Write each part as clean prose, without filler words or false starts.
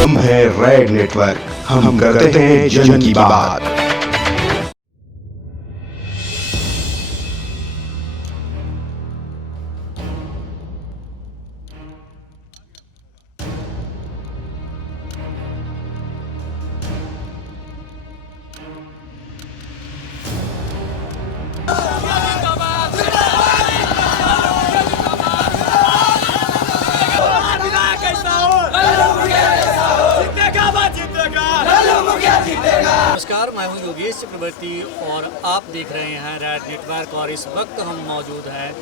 हम हैं red network, हम करते हैं जन की बात। नमस्कार, मैं हूं योगेश चक्रवर्ती और आप देख रहे हैं रेड नेटवर्क। और इस वक्त हम मौजूद हैं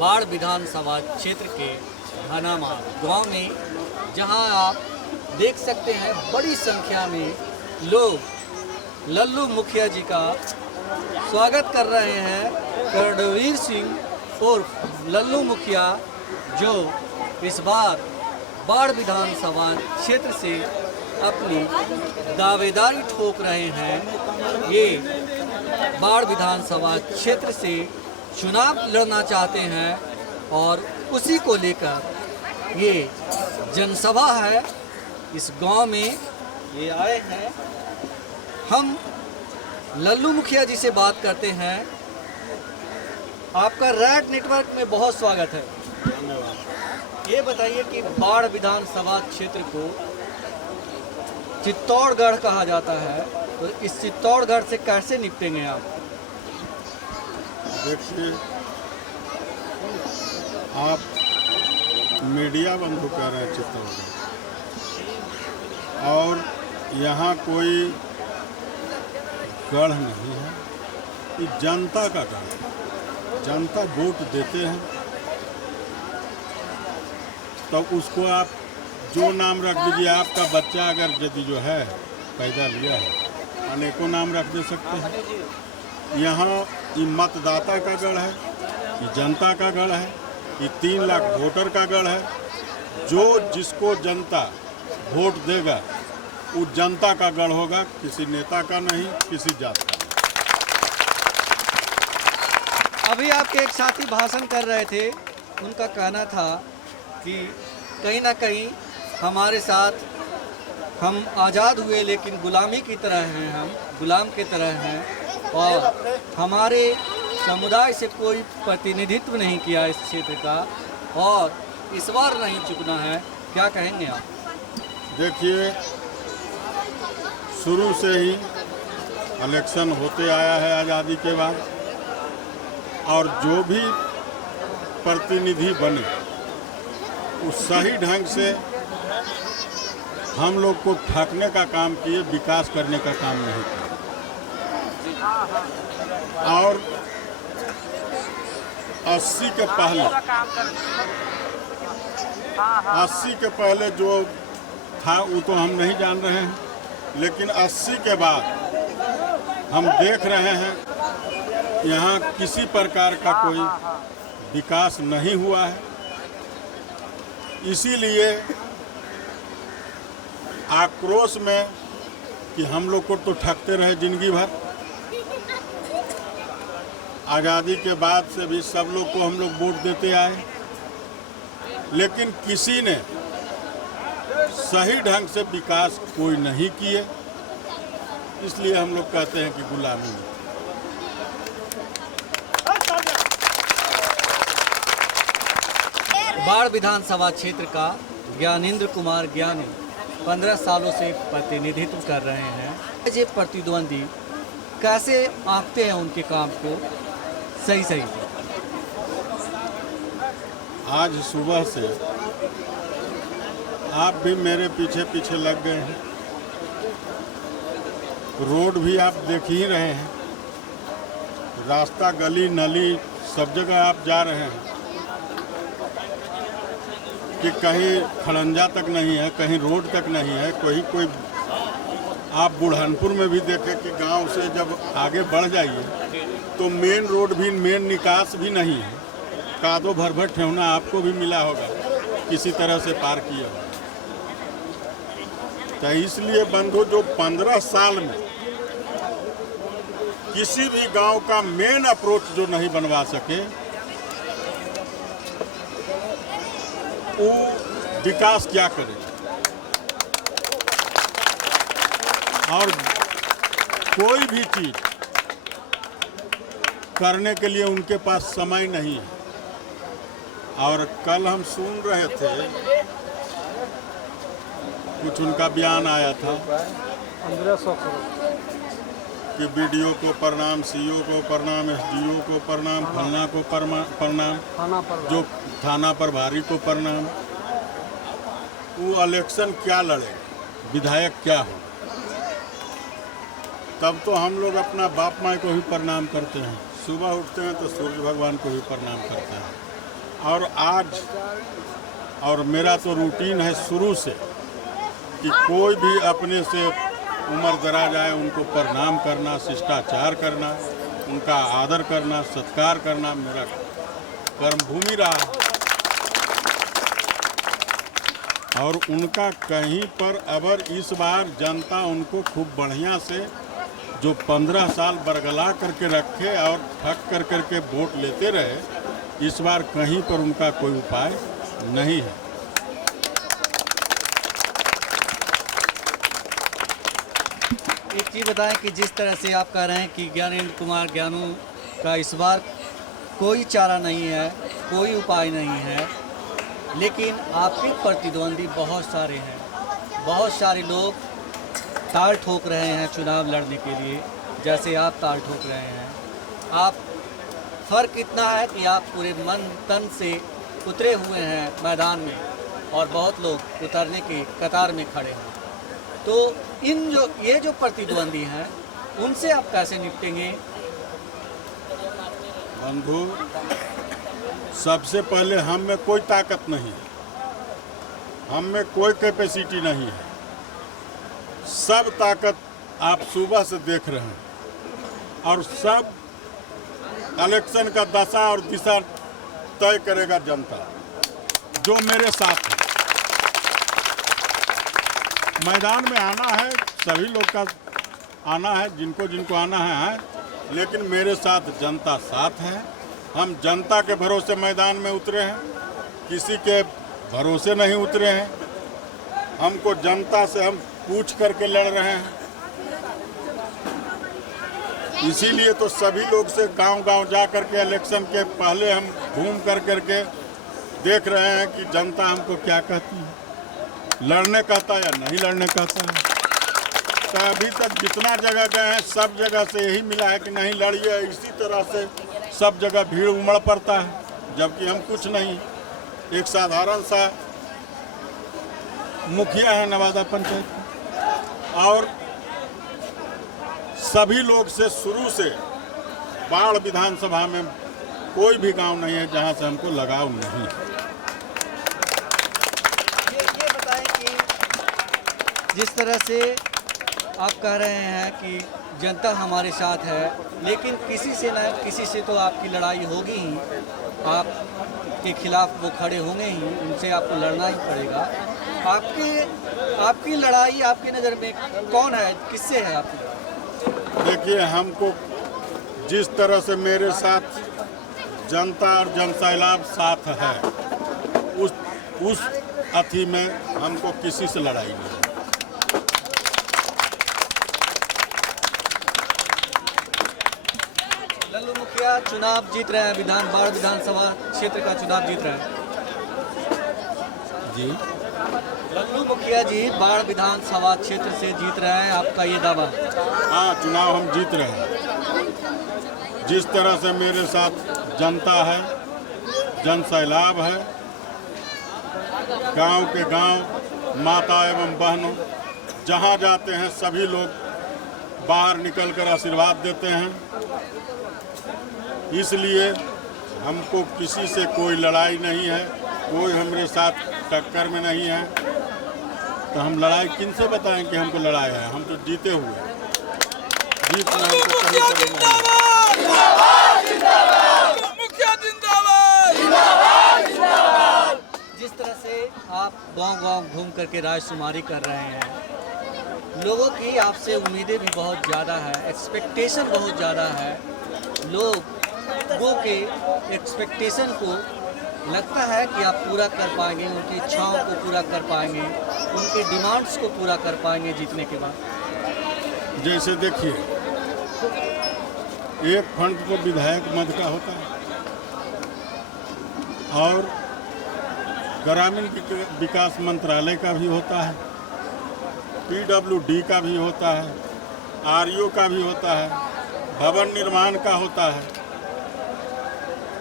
बाढ़ विधानसभा क्षेत्र के घनामा गांव में, जहां आप देख सकते हैं बड़ी संख्या में लोग लल्लू मुखिया जी का स्वागत कर रहे हैं। रणवीर सिंह उर्फ लल्लू मुखिया जो इस बार बाढ़ विधानसभा क्षेत्र से अपनी दावेदारी ठोक रहे हैं। ये बाढ़ विधानसभा क्षेत्र से चुनाव लड़ना चाहते हैं और उसी को लेकर ये जनसभा है। इस गांव में ये आए हैं। हम लल्लू मुखिया जी से बात करते हैं। आपका रेड नेटवर्क में बहुत स्वागत है। धन्यवाद। ये बताइए कि बाढ़ विधानसभा क्षेत्र को चित्तौड़गढ़ कहा जाता है, तो इस चित्तौड़गढ़ से कैसे निपटेंगे आप? देखिए, आप मीडिया बंधु कह रहे हैं चित्तौड़गढ़, और यहाँ कोई गढ़ नहीं है, ये जनता का गढ़ है। जनता वोट देते हैं तो उसको आप जो नाम रख दीजिए। आपका बच्चा अगर यदि जो है पैदा लिया है, अनेकों नाम रख दे सकते हैं। यहाँ ये मतदाता का गढ़ है, ये जनता का गढ़ है, ये 3 लाख वोटर का गढ़ है। जो जिसको जनता वोट देगा वो जनता का गढ़ होगा, किसी नेता का नहीं, किसी जात का। अभी आपके एक साथी भाषण कर रहे थे, उनका कहना था कि कहीं ना कहीं हमारे साथ हम आज़ाद हुए लेकिन गुलामी की तरह हैं, हम गुलाम की तरह हैं और हमारे समुदाय से कोई प्रतिनिधित्व नहीं किया इस क्षेत्र का और इस बार नहीं चुकना है। क्या कहेंगे आप? देखिए, शुरू से ही इलेक्शन होते आया है आज़ादी के बाद, और जो भी प्रतिनिधि बने उस सही ढंग से हम लोग को ठगने का काम किए, विकास करने का काम नहीं किया। और 80 के पहले जो था वो तो हम नहीं जान रहे हैं, लेकिन 80 के बाद हम देख रहे हैं यहाँ किसी प्रकार का कोई विकास नहीं हुआ है। इसीलिए आक्रोश में कि हम लोग को तो ठगते रहे जिंदगी भर। आज़ादी के बाद से भी सब लोग को हम लोग वोट देते आए, लेकिन किसी ने सही ढंग से विकास कोई नहीं किए। इसलिए हम लोग कहते हैं कि गुलामी। बाढ़ विधानसभा क्षेत्र का ज्ञानेंद्र कुमार ज्ञानी 15 सालों से प्रतिनिधित्व कर रहे हैं। ये प्रतिद्वंदी कैसे आंकते हैं उनके काम को सही? आज सुबह से आप भी मेरे पीछे पीछे लग गए हैं। रोड भी आप देख ही रहे हैं, रास्ता, गली नली सब जगह आप जा रहे हैं कि कहीं खड़ंजा तक नहीं है, कहीं रोड तक नहीं है। कोई आप बुढ़ानपुर में भी देखें कि गांव से जब आगे बढ़ जाइए तो मेन रोड भी, मेन निकास भी नहीं है। कादो भर ठेवना आपको भी मिला होगा, किसी तरह से पार किया होगा। तो इसलिए बंधु, जो 15 साल में किसी भी गांव का मेन अप्रोच जो नहीं बनवा सके, वो विकास क्या करे। और कोई भी चीज़ करने के लिए उनके पास समय नहीं है। और कल हम सुन रहे थे, कुछ उनका बयान आया था कि बीडीओ को प्रणाम, सीईओ को प्रणाम, एसडीओ को प्रणाम, फलना को प्रणाम, जो थाना प्रभारी को प्रणाम। वो इलेक्शन क्या लड़े, विधायक क्या हो? तब तो हम लोग अपना बाप माँ को ही प्रणाम करते हैं, सुबह उठते हैं तो सूर्य भगवान को ही प्रणाम करते हैं। और आज और मेरा तो रूटीन है शुरू से कि कोई भी अपने से उम्र दराज आए उनको प्रणाम करना, शिष्टाचार करना, उनका आदर करना, सत्कार करना मेरा कर्मभूमि रहा। और उनका कहीं पर अगर इस बार जनता उनको खूब बढ़िया से जो 15 साल बरगला करके रखे और ठग कर करके वोट लेते रहे, इस बार कहीं पर उनका कोई उपाय नहीं है। एक चीज़ बताएं कि जिस तरह से आप कह रहे हैं कि ज्ञानेंद्र कुमार ज्ञानू का इस बार कोई चारा नहीं है, कोई उपाय नहीं है, लेकिन आपके प्रतिद्वंदी बहुत सारे हैं, बहुत सारे लोग ताल ठोक रहे हैं चुनाव लड़ने के लिए, जैसे आप ताल ठोक रहे हैं। आप फ़र्क इतना है कि आप पूरे मन तन से उतरे हुए हैं मैदान में और बहुत लोग उतरने के कतार में खड़े हैं। तो ये जो प्रतिद्वंदी हैं उनसे आप कैसे निपटेंगे? बंधु, सबसे पहले हम में कोई ताकत नहीं है, हम में कोई कैपेसिटी नहीं है। सब ताकत आप सुबह से देख रहे हैं और सब इलेक्शन का दशा और दिशा तय करेगा जनता, जो मेरे साथ है। मैदान में आना है, सभी लोग का आना है, जिनको जिनको आना है, लेकिन मेरे साथ जनता साथ है। हम जनता के भरोसे मैदान में उतरे हैं, किसी के भरोसे नहीं उतरे हैं। हमको जनता से हम पूछ करके लड़ रहे हैं। इसीलिए तो सभी लोग से गांव-गांव जा करके इलेक्शन के पहले हम घूम कर करके देख रहे हैं कि जनता हमको क्या कहती है, लड़ने कहता या नहीं लड़ने कहता है। तो अभी तक जितना जगह गए हैं सब जगह से यही मिला है कि नहीं लड़िए। इसी तरह से सब जगह भीड़ उमड़ पड़ता है, जबकि हम कुछ नहीं, एक साधारण सा मुखिया है नवादा पंचायत। और सभी लोग से शुरू से बाढ़ विधानसभा में कोई भी गांव नहीं है जहां से हमको लगाव नहीं है। ये बताएं कि जिस तरह से आप कह रहे हैं कि जनता हमारे साथ है, लेकिन किसी से न किसी से तो आपकी लड़ाई होगी ही, आपके खिलाफ वो खड़े होंगे ही, उनसे आपको लड़ना ही पड़ेगा। आपकी लड़ाई आपकी नज़र में कौन है, किससे है आपकी लड़ाई? देखिए, हमको जिस तरह से मेरे साथ जनता और जनसैलाब साथ है, उस अथी में हमको किसी से लड़ाई नहीं। लल्लू मुखिया चुनाव जीत रहे हैं, बाढ़ विधानसभा क्षेत्र का चुनाव जीत रहे हैं जी। लल्लू मुखिया जी बाढ़ विधानसभा क्षेत्र से जीत रहे हैं, आपका ये दावा? हाँ, चुनाव हम जीत रहे हैं। जिस तरह से मेरे साथ जनता है, जनसैलाब है, गांव के गांव माता एवं बहनों जहां जाते हैं सभी लोग बाहर निकलकर आशीर्वाद देते हैं। इसलिए हमको किसी से कोई लड़ाई नहीं है, कोई हमारे साथ टक्कर में नहीं है। तो हम लड़ाई किन से बताएं कि हमको लड़ाई है? हम तो जीते हुए, जीत में हमको कहीं पर नहीं। जिस तरह से आप गांव-गांव घूम करके राजशुमारी कर रहे हैं, लोगों की आपसे उम्मीदें भी बहुत ज़्यादा है, एक्सपेक्टेशन बहुत ज़्यादा है। लोगों के एक्सपेक्टेशन को लगता है कि आप पूरा कर पाएंगे, उनकी इच्छाओं को पूरा कर पाएंगे, उनके डिमांड्स को पूरा कर पाएंगे जीतने के बाद। जैसे देखिए, एक फंड तो विधायक मद का होता है और ग्रामीण विकास मंत्रालय का भी होता है, PWD का भी होता है, REO का भी होता है, भवन निर्माण का होता है।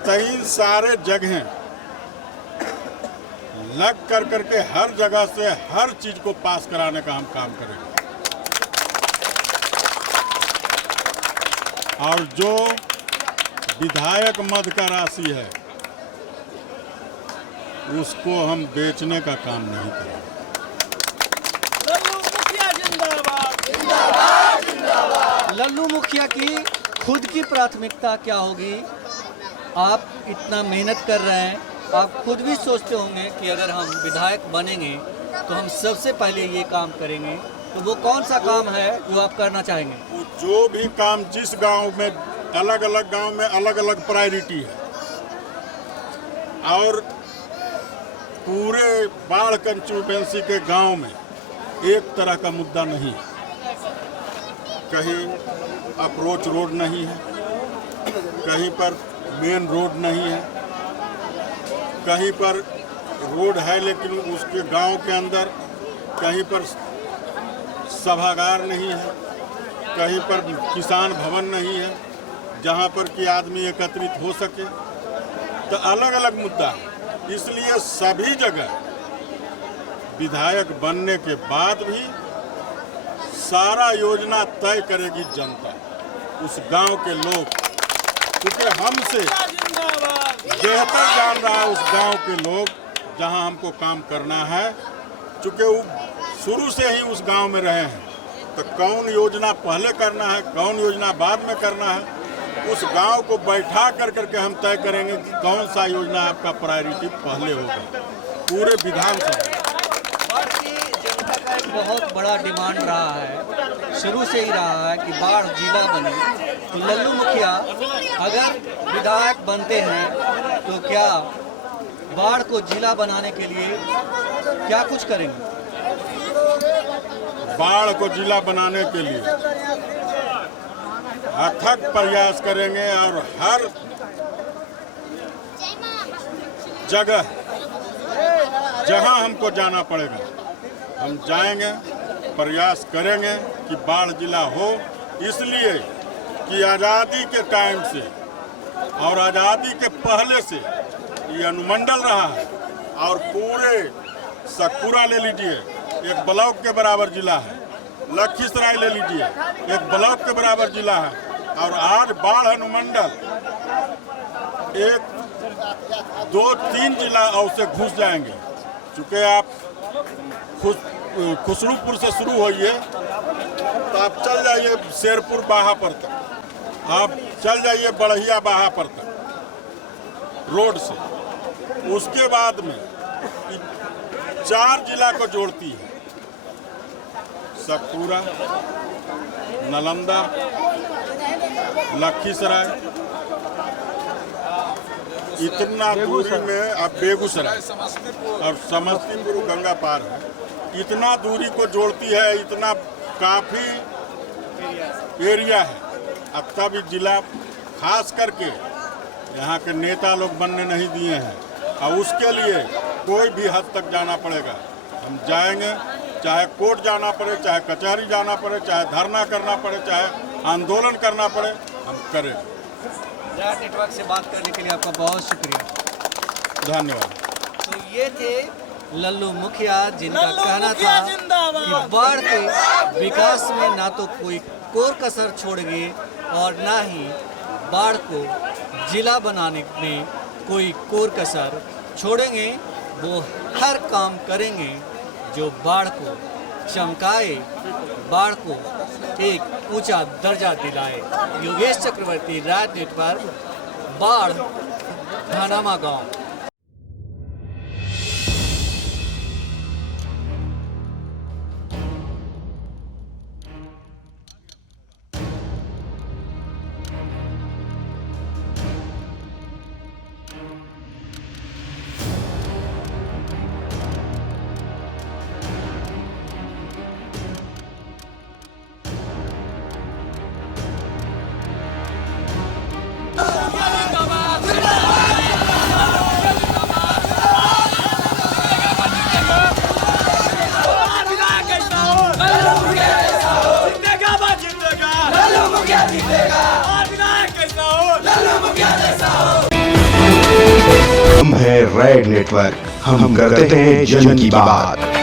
कई सारे जगह लग कर करके हर जगह से हर चीज को पास कराने का हम काम करेंगे। और जो विधायक मद का राशि है उसको हम बेचने का काम नहीं करेंगे। लल्लू मुखिया की खुद की प्राथमिकता क्या होगी? आप इतना मेहनत कर रहे हैं, आप खुद भी सोचते होंगे कि अगर हम विधायक बनेंगे तो हम सबसे पहले ये काम करेंगे, तो वो कौन सा काम है जो आप करना चाहेंगे? वो जो भी काम जिस गांव में अलग अलग गांव में अलग अलग प्रायोरिटी है और पूरे बाढ़ कंस्टिट्यूएंसी के गांव में एक तरह का मुद्दा नहीं है। कहीं अप्रोच रोड नहीं है, कहीं पर मेन रोड नहीं है, कहीं पर रोड है लेकिन उसके गांव के अंदर कहीं पर सभागार नहीं है, कहीं पर किसान भवन नहीं है जहां पर कि आदमी एकत्रित हो सके। तो अलग अलग मुद्दा है, इसलिए सभी जगह विधायक बनने के बाद भी सारा योजना तय करेगी जनता, उस गांव के लोग, क्योंकि हमसे बेहतर जान रहा है उस गांव के लोग जहां हमको काम करना है, चूँकि वो शुरू से ही उस गांव में रहे हैं। तो कौन योजना पहले करना है, कौन योजना बाद में करना है, उस गांव को बैठा कर करके हम तय करेंगे कि कौन सा योजना आपका प्रायोरिटी पहले होगा पूरे विधानसभा। भारतीय जनता का एक बहुत बड़ा डिमांड रहा है, शुरू से ही रहा है कि बाढ़ जिला बने। तो लल्लू मुखिया अगर विधायक बनते हैं तो क्या बाढ़ को जिला बनाने के लिए क्या कुछ करेंगे? बाढ़ को जिला बनाने के लिए अथक प्रयास करेंगे और हर जगह जहां हमको जाना पड़ेगा हम जाएंगे, प्रयास करेंगे कि बाढ़ जिला हो। इसलिए कि आज़ादी के टाइम से और आज़ादी के पहले से ये अनुमंडल रहा है और पूरे सतपुरा ले लीजिए एक ब्लॉक के बराबर जिला है, लखीसराय ले लीजिए एक ब्लॉक के बराबर जिला है, और आज बाढ़ अनुमंडल 1, 2, 3 जिला और से घुस जाएंगे। चूँकि आप खुसरूपुर से शुरू होइए तो आप चल जाइए शेरपुर बाहापर तक, आप चल जाइए बढ़िया बाहापर तक रोड से। उसके बाद में 4 जिला को जोड़ती है, सतपुरा, नालंदा, लखीसराय, इतना दूरी में अब बेगूसराय और समस्तीपुर गंगा पार है, इतना दूरी को जोड़ती है, इतना काफ़ी एरिया है। अब तब जिला खास करके यहाँ के नेता लोग बनने नहीं दिए हैं और उसके लिए कोई भी हद तक जाना पड़ेगा। हम जाएंगे, चाहे कोर्ट जाना पड़े, चाहे कचहरी जाना पड़े, चाहे धरना करना पड़े, चाहे आंदोलन करना पड़े, हम करें। राज नेटवर्क से बात करने के लिए आपका बहुत शुक्रिया, धन्यवाद। तो ये थे लल्लू मुखिया जिनका कहना था कि बाढ़ के विकास में ना तो कोई कोर कसर छोड़ेंगे और ना ही बाढ़ को जिला बनाने में कोई कोर कसर छोड़ेंगे। वो हर काम करेंगे जो बाढ़ को चमकाए, बाढ़ को एक ऊंचा दर्जा दिलाए। योगेश चक्रवर्ती, राज नेटवर्क, बाढ़, घानामा गांव। हम है रेड नेटवर्क, हम करते हैं जन की बात।